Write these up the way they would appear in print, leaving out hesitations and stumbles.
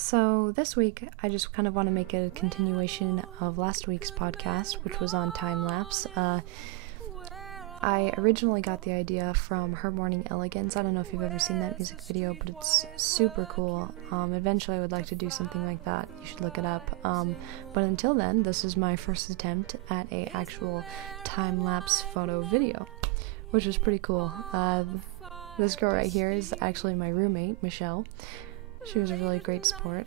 So this week, I just kind of want to make a continuation of last week's podcast, which was on time-lapse. I originally got the idea from Her Morning Elegance. I don't know if you've ever seen that music video, but it's super cool. Eventually I would like to do something like that. You should look it up. But until then, this is my first attempt at a actual time-lapse photo video, which is pretty cool. This girl right here is actually my roommate, Michelle. She was a really great sport.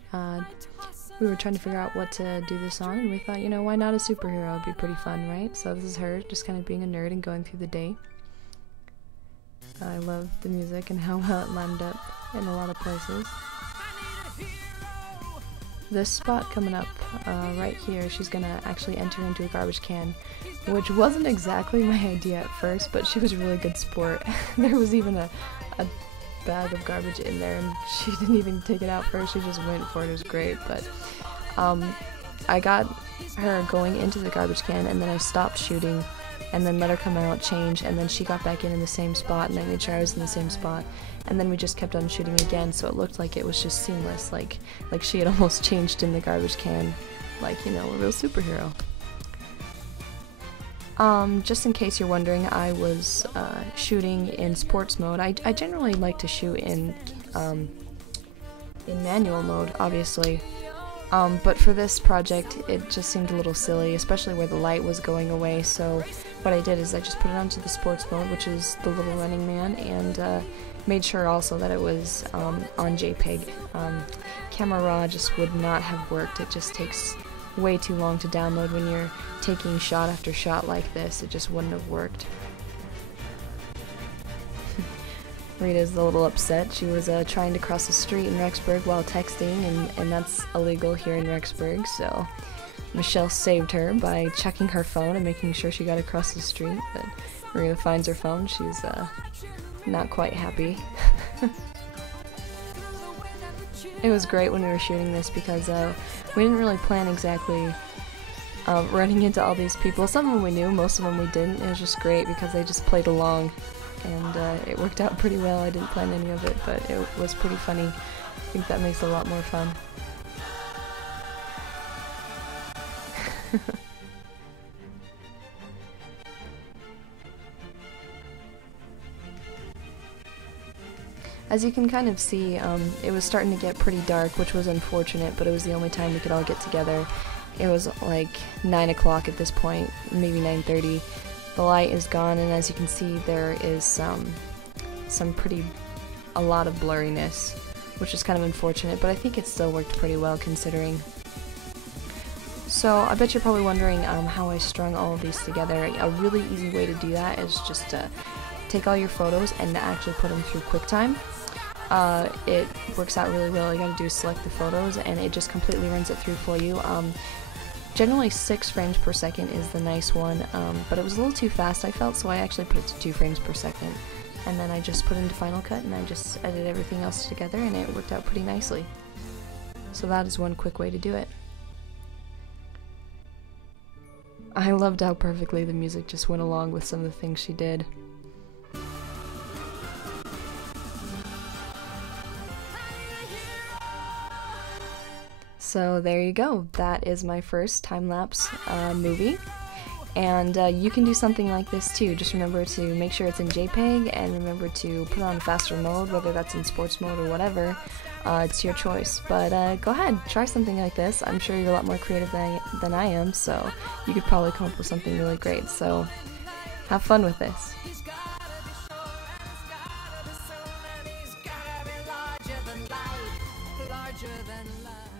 We were trying to figure out what to do this on, and we thought, you know, why not a superhero? It'd be pretty fun, right? So this is her, just kind of being a nerd and going through the day. I love the music and how well it lined up in a lot of places. This spot coming up right here, she's gonna actually enter into a garbage can, which wasn't exactly my idea at first, but she was a really good sport. There was even a bag of garbage in there, and she didn't even take it out first. She just went for it. It was great. But I got her going into the garbage can, and then I stopped shooting and then let her come out, change, and then she got back in the same spot, and I made sure I was in the same spot, and then we just kept on shooting again, so it looked like it was just seamless, like she had almost changed in the garbage can, like, you know, a real superhero. Just in case you're wondering, I was shooting in sports mode. I generally like to shoot in manual mode, obviously, but for this project it just seemed a little silly, especially where the light was going away, so what I did is I just put it onto the sports mode, which is the little running man, and made sure also that it was on JPEG. Camera Raw just would not have worked. It just takes way too long to download when you're taking shot after shot like this. It just wouldn't have worked. Rita's a little upset. She was trying to cross the street in Rexburg while texting, and that's illegal here in Rexburg, so Michelle saved her by checking her phone and making sure she got across the street, but Rita finds her phone. She's not quite happy. It was great when we were shooting this because we didn't really plan exactly running into all these people. Some of them we knew, most of them we didn't. It was just great because they just played along, and it worked out pretty well. I didn't plan any of it, but it was pretty funny. I think that makes it a lot more fun. As you can kind of see, it was starting to get pretty dark, which was unfortunate, but it was the only time we could all get together. It was like 9 o'clock at this point, maybe 9:30. The light is gone, and as you can see, there is a lot of blurriness, which is kind of unfortunate, but I think it still worked pretty well considering. So I bet you're probably wondering how I strung all of these together. A really easy way to do that is just to take all your photos and actually put them through QuickTime. It works out really well. All you gotta do is select the photos, and it just completely runs it through for you. Generally 6 frames per second is the nice one, but it was a little too fast, I felt, so I actually put it to 2 frames per second. And then I just put it into Final Cut, and I just edited everything else together, and it worked out pretty nicely. So that is one quick way to do it. I loved how perfectly the music just went along with some of the things she did. So there you go. That is my first time-lapse movie. And you can do something like this too. Just remember to make sure it's in JPEG, and remember to put it on faster mode, whether that's in sports mode or whatever. It's your choice. But go ahead, try something like this. I'm sure you're a lot more creative than I am, so you could probably come up with something really great. So have fun with this. Larger than life.